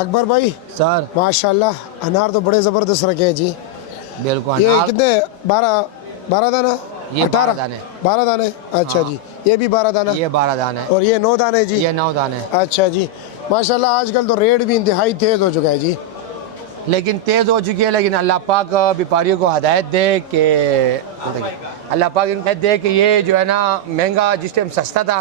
अकबर भाई सर माशाल्लाह अनार तो बड़े ज़बरदस्त रखे हैं जी। बिल्कुल। ये कितने 12 दाना? ये 18 दाने। 12 दाने। अच्छा हाँ। जी, ये भी 12 दाना। ये 12 दाने और ये 9 दाने जी। ये 9 दाने। अच्छा जी माशाल्लाह आजकल तो रेट भी इंतहाई तेज़ हो चुका है जी। लेकिन तेज़ हो चुकी है, लेकिन अल्लाह पाक व्यापारियों को हदायत दे कि अल्लाह पाक इनको हदायत दे कि ये जो है ना महंगा, जिस टाइम सस्ता था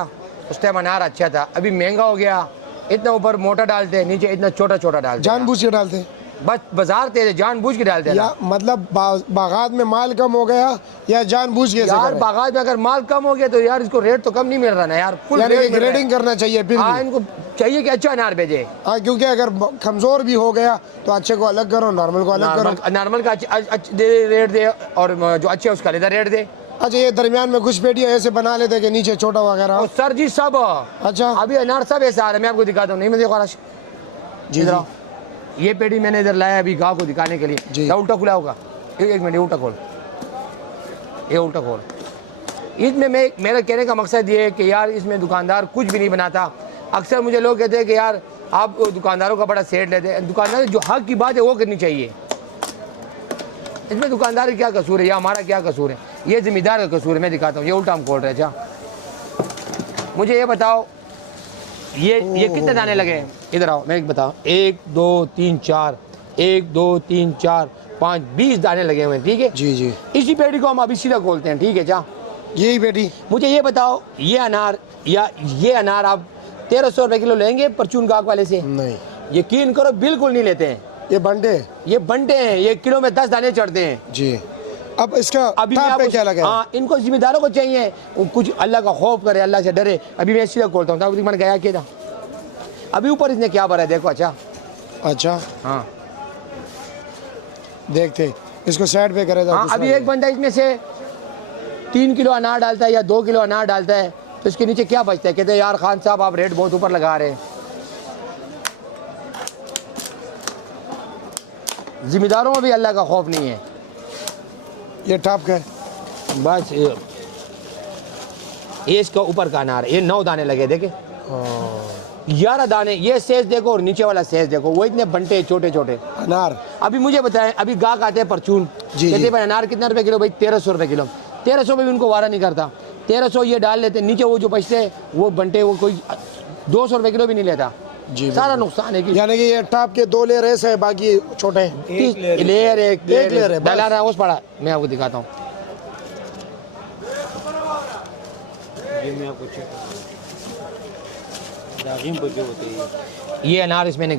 उस टाइम अनार अच्छा था, अभी महंगा हो गया, इतना ऊपर मोटा डालते हैं, नीचे इतना छोटा छोटा डालते हैं। जानबूझ के डालते हैं? बस बाजार तेज जानबूझ के डालते हैं या मतलब बागात में माल कम हो गया या जानबूझ के? यार बागात में अगर माल कम हो गया तो यार इसको रेट तो कम नहीं मिल रहा ना यार, फुल यानी कि रेट ग्रेडिंग करना चाहिए फिर हाँ, भी। इनको चाहिए कि अच्छा अनार भेजे। हाँ, क्योंकि अगर कमज़ोर भी हो गया तो अच्छे को अलग करो, नॉर्मल को अलग करो। नॉर्मल का रेट दे और जो अच्छे उसका अलग रेट दे। अच्छा, ये दरमियान में कुछ पेटियां ऐसे बना लेते कि नीचे छोटा वगैरह? और सर जी सब अच्छा, अभी अनार सब ऐसा आ रहा है, मैं आपको दिखाता हूँ। नहीं मैं देखो जी इधर आओ। ये पेटी मैंने इधर लाया अभी गाँव को दिखाने के लिए। जी। उल्टा खुला होगा, एक मिनट, उल्टा खोल, ये उल्टा खोल। इसमें मैं मेरा कहने का मकसद ये है कि यार इसमें दुकानदार कुछ भी नहीं बनाता। अक्सर मुझे लोग कहते हैं कि यार आप दुकानदारों का बड़ा सेट लेते हैं। दुकानदार जो हक की बात है वो करनी चाहिए। इसमें दुकानदार क्या कसूर है या हमारा क्या कसूर है? ये जिम्मेदार का कसूर है। मैं दिखाता हूँ, ये उल्टा हम खोल रहे हैं। अच्छा मुझे ये बताओ, ये कितने दाने लगे हैं? इधर आओ, मैं एक बताओ, 1 2 3 4, 1 2 3 4 5 20 दाने लगे हुए हैं। ठीक है जी जी। इसी पेटी को हम अभी सीधा खोलते हैं। ठीक है जा, यही पेटी। मुझे ये बताओ, ये अनार या ये अनार आप 1300 रुपये किलो लेंगे परचून गाग वाले से? नहीं, यकीन करो बिल्कुल नहीं लेते हैं। ये बंटे, ये बंटे हैं, ये किलो में 10 दाने चढ़ते हैं जी। अब इसका अभी ताप मैं पे आपको क्या लगा है? हाँ, इनको जिम्मेदारों को चाहिए कुछ अल्लाह का खौफ करे, अल्लाह से डरे। अभी मैं सीधा खोलता हूँ, मैंने गया क्या था अभी ऊपर इसने क्या भरा है देखो। अच्छा अच्छा हाँ देखते इसको साइड पे करे। हाँ, अभी एक बंदा इसमें से 3 किलो अनार डालता है या 2 किलो अनार डालता है तो इसके नीचे क्या बचता है? कहते हैं यार खान साहब आप रेट बहुत ऊपर लगा रहे हैं। जिम्मेदारों में भी अल्लाह का खौफ नहीं है। ये टॉप का है बस ये इसका ऊपर का अनार, ये 9 दाने लगे देखे, 11 दाने। ये सेज देखो और नीचे वाला सेज देखो, वो इतने बंटे छोटे छोटे अनार। अभी मुझे बताएं, अभी गाहक आते हैं परचून, जी, कहते जी। भाई अनार कितना रुपए किलो? भाई 1300 रुपए किलो। 1300 में भी उनको वारा नहीं करता। 1300 ये डाल लेते, नीचे वो जो बचते वो बंटे वो कोई 200 रुपए किलो भी नहीं लेता। जी, सारा नुकसान है कि यानी कि ये टॉप के 2 लेयर ऐसे है, बाकी छोटे हैं। एक लेयर है बस। डाला रहा उस पड़ा। मैं आपको दिखाता हूँ, ये मैं आपको चेक दागिम बजे होते हैं। ये अनार इसमें निकल